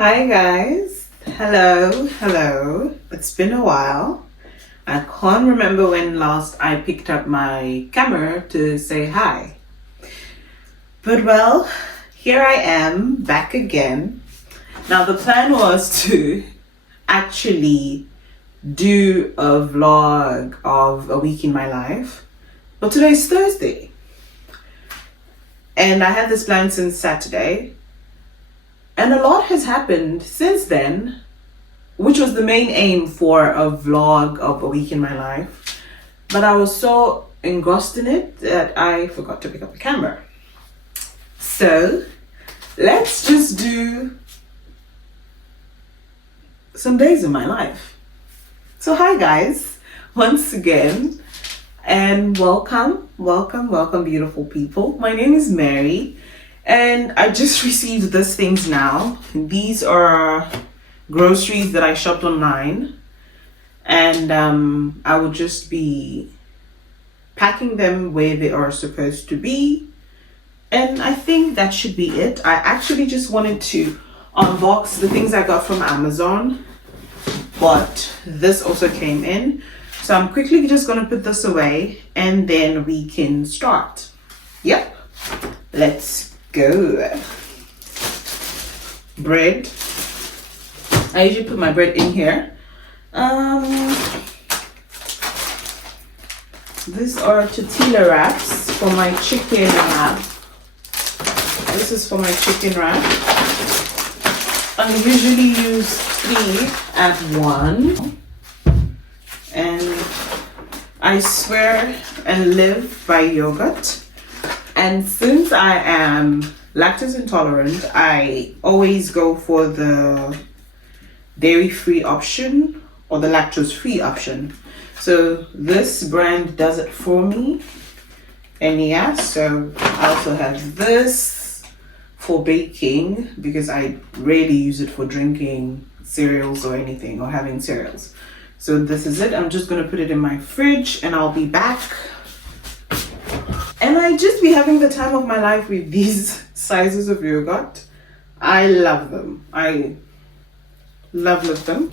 Hi guys. Hello. It's been a while. I can't remember when last I picked up my camera to say hi. But well, here I am back again. Now the plan was to actually do a vlog of a week in my life. But today's Thursday. And I had this plan since Saturday. And a lot has happened since then, which was the main aim for a vlog of a week in my life. But I was so engrossed in it that I forgot to pick up the camera. So let's just do some days in my life. So hi guys, once again, and welcome beautiful people. My name is Mary. And I just received these things now. These are groceries that I shopped online. And I will just be packing them where they are supposed to be. And I think that should be it. I actually just wanted to unbox the things I got from Amazon. But this also came in. So I'm quickly just going to put this away. And then we can start. Yep. Let's go. Bread. I usually put my bread in here. These are tortilla wraps for my chicken wrap. This is for my chicken wrap. I usually use 3 at one. And I swear and live by yogurt. And since I am lactose intolerant, I always go for the dairy-free option or the lactose-free option. So this brand does it for me. And yeah, so I also have this for baking because I rarely use it for drinking cereals or anything or having cereals. So this is it. I'm just going to put it in my fridge and I'll be back. And I just be having the time of my life with these sizes of yogurt. I love them. I love them.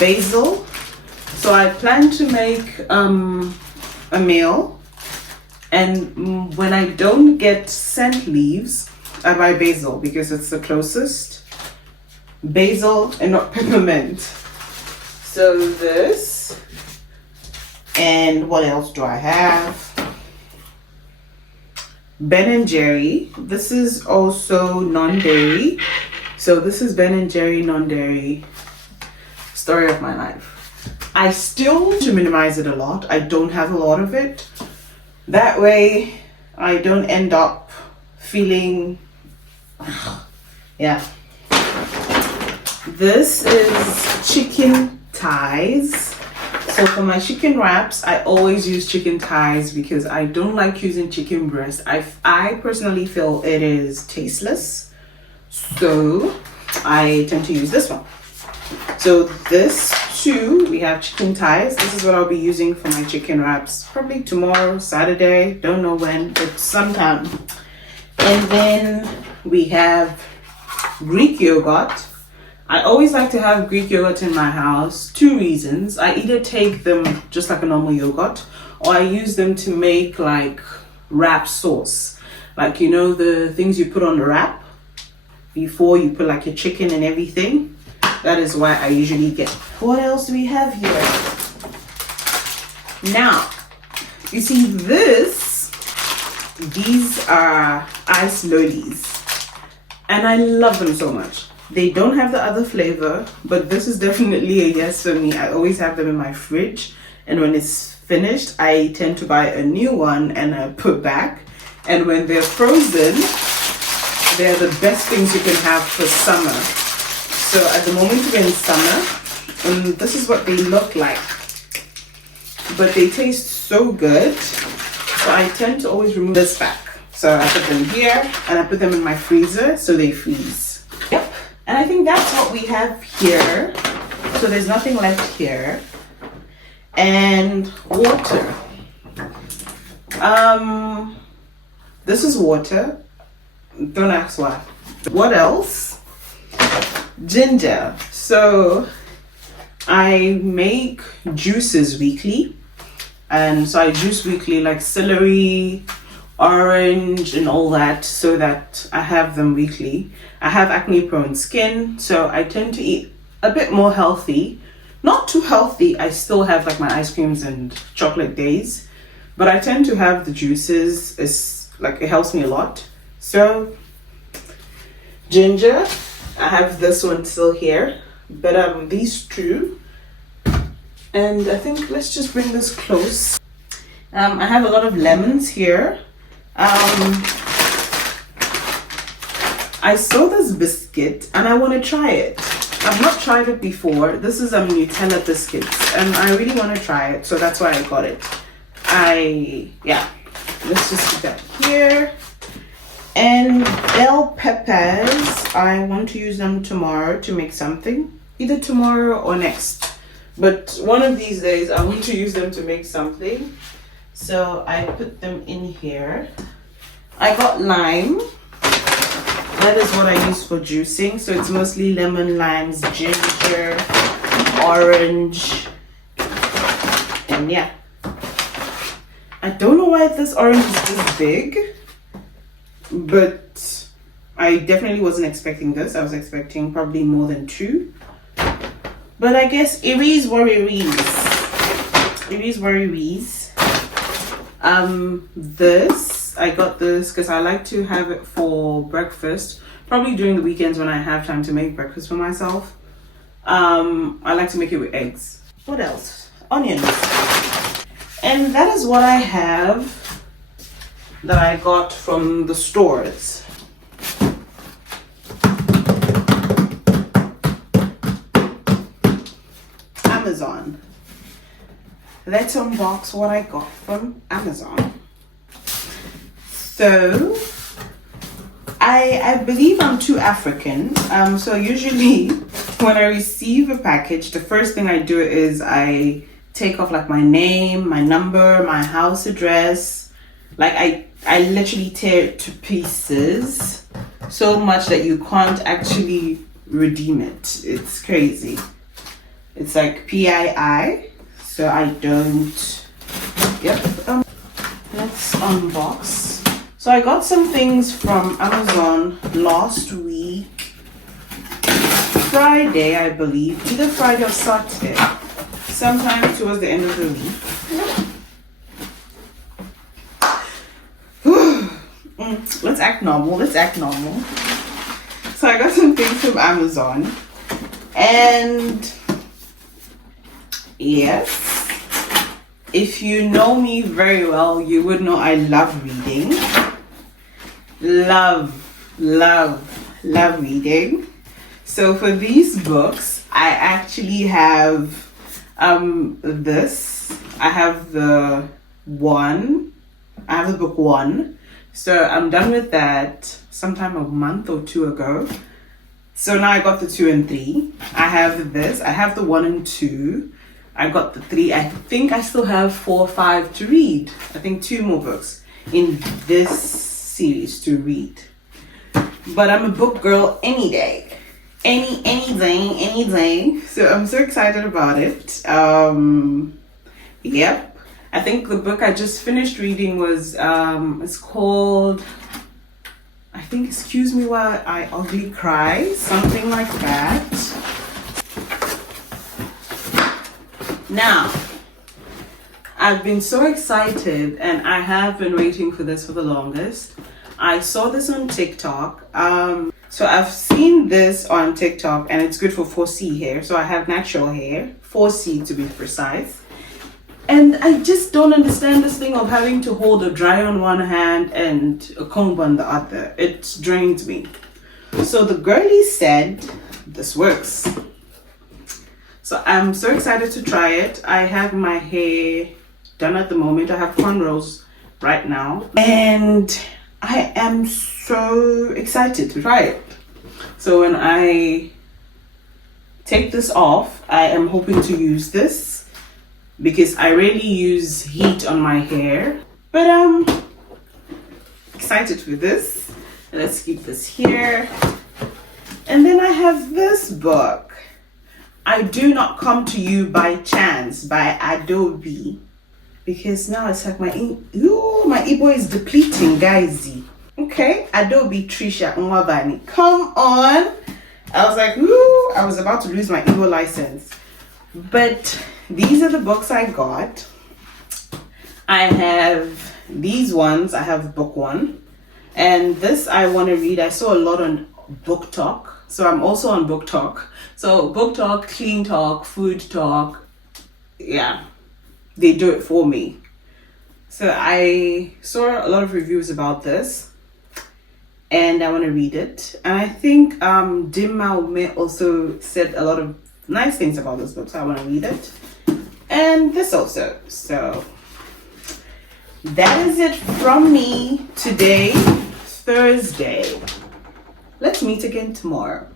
Basil. So I plan to make a meal. And when I don't get scent leaves, I buy basil because it's the closest. Basil and not peppermint. So this. And what else do I have? Ben & Jerry. This is also non-dairy. So this is Ben & Jerry non-dairy. Story of my life. I still to minimize it a lot. I don't have a lot of it. That way I don't end up feeling yeah. This is chicken thighs. So for my chicken wraps, I always use chicken thighs because I don't like using chicken breast. I personally feel it is tasteless. So I tend to use this one. So this too, we have chicken thighs. This is what I'll be using for my chicken wraps. Probably tomorrow, Saturday, don't know when, but sometime. And then we have Greek yogurt. I always like to have Greek yogurt in my house. 2 reasons. I either take them just like a normal yogurt or I use them to make like wrap sauce. Like, you know, the things you put on the wrap before you put like your chicken and everything. That is why I usually get. What else do we have here? Now, you see these are ice lollies. And I love them so much. They don't have the other flavor, but this is definitely a yes for me. I always have them in my fridge, and when it's finished, I tend to buy a new one and I put back. And when they're frozen, they're the best things you can have for summer. So at the moment we're in summer, this is what they look like. But they taste so good, so I tend to always remove this back. So I put them here, and I put them in my freezer so they freeze. Yep. And I think that's what we have here. So there's nothing left here. And water. This is water. Don't ask why. What else? Ginger. So I make juices weekly, and so I juice weekly, like celery, orange, and all that, so that I have them weekly. I have acne prone skin, so I tend to eat a bit more healthy. Not too healthy. I still have like my ice creams and chocolate days, but I tend to have the juices. It's like it helps me a lot. So ginger, I have this one still here, but these two, and I think let's just bring this close. I have a lot of lemons here. I saw this biscuit and I want to try it. I've not tried it before. This is Nutella biscuits and I really want to try it, so that's why I got it. Let's just put that here. And bell peppers, I want to use them tomorrow to make something, either tomorrow or next, but one of these days I want to use them to make something, so I put them in here. I got lime. That is what I use for juicing. So it's mostly lemon, limes, ginger, orange, and yeah. I don't know why this orange is this big, but I definitely wasn't expecting this. I was expecting probably more than 2. But I guess it is what it is. It is what it is. I got this because I like to have it for breakfast, probably during the weekends when I have time to make breakfast for myself. I like to make it with eggs. What else? Onions. And that is what I have that I got from the stores. Amazon. Let's unbox what I got from Amazon. So I believe I'm too African. So usually when I receive a package, the first thing I do is I take off like my name, my number, my house address. Like I literally tear it to pieces so much that you can't actually redeem it. It's crazy. It's like PII, so I don't. Yep. Let's unbox. So I got some things from Amazon last week, Friday, I believe, either Friday or Saturday, sometime towards the end of the week. Let's act normal. So I got some things from Amazon, and yes, if you know me very well, you would know I love reading. Love reading. So for these books, I actually have this. I have the book 1. So I'm done with that sometime a month or 2 ago. So now I got the 2 and 3. I have this. I have the 1 and 2. I got the 3. I think I still have 4 or 5 to read. I think 2 more books in this series to read. But I'm a book girl any day. Any day. So I'm so excited about it. Yep. I think the book I just finished reading was it's called, I think, Excuse Me While I Ugly Cry, something like that. Now, I've been so excited and I have been waiting for this for the longest. I saw this on TikTok. So I've seen this on TikTok and it's good for 4C hair. So I have natural hair, 4C to be precise. And I just don't understand this thing of having to hold a dryer on one hand and a comb on the other. It drains me. So the girlie said this works. So I'm so excited to try it. I have my hair done at the moment. I have cornrows right now. And I am so excited to try it. So when I take this off, I am hoping to use this because I rarely use heat on my hair. But I'm excited with this. Let's keep this here. And then I have this book, I Do Not Come to You by Chance by Adobe. Because now it's like my Igbo is depleting, guys. Okay, Adobe Trisha Nwabani. Come on. I was like, ooh, I was about to lose my Igbo license. But these are the books I got. I have these ones. I have book 1. And this I want to read. I saw a lot on Book Talk. So I'm also on Book Talk. So Book Talk, Clean Talk, Food Talk. Yeah, they do it for me. So I saw a lot of reviews about this. And I want to read it. And I think Dimma Ume also said a lot of nice things about this book. So I want to read it. And this also. So that is it from me today, Thursday. Let's meet again tomorrow.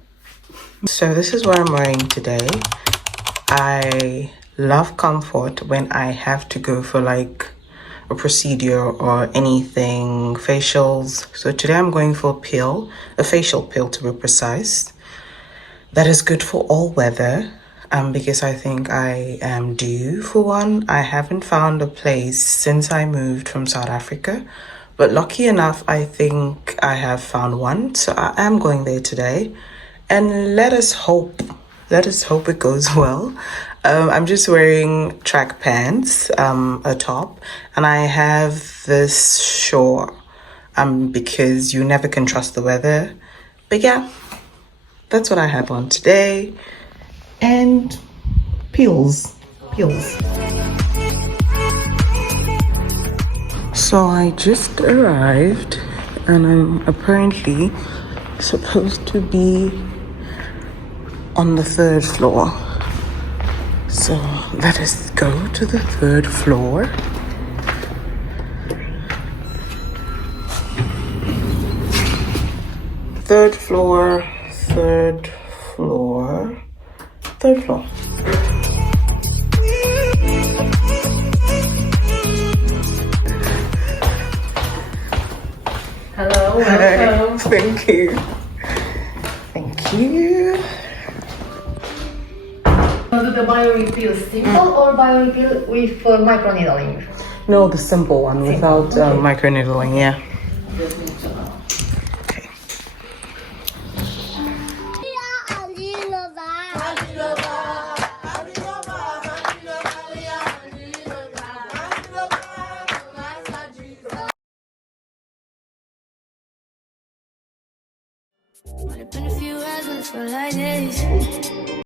So this is what I'm wearing today. I love comfort when I have to go for like a procedure or anything, facials. So today I'm going for a facial peel to be precise. That is good for all weather. Because I think I am due for one. I haven't found a place since I moved from South Africa, but lucky enough, I think I have found one. So I am going there today, and let us hope it goes well. I'm just wearing track pants, a top, and I have this short, because you never can trust the weather. But yeah, that's what I have on today. And peels. So I just arrived and I'm apparently supposed to be on the 3rd floor. So let us go to the 3rd floor. Third floor. Hello, welcome. Thank you. Want to do the bio-refill simple or bio-refill with microneedling? No, the simple one without microneedling, yeah. Been a few hours and it felt like days.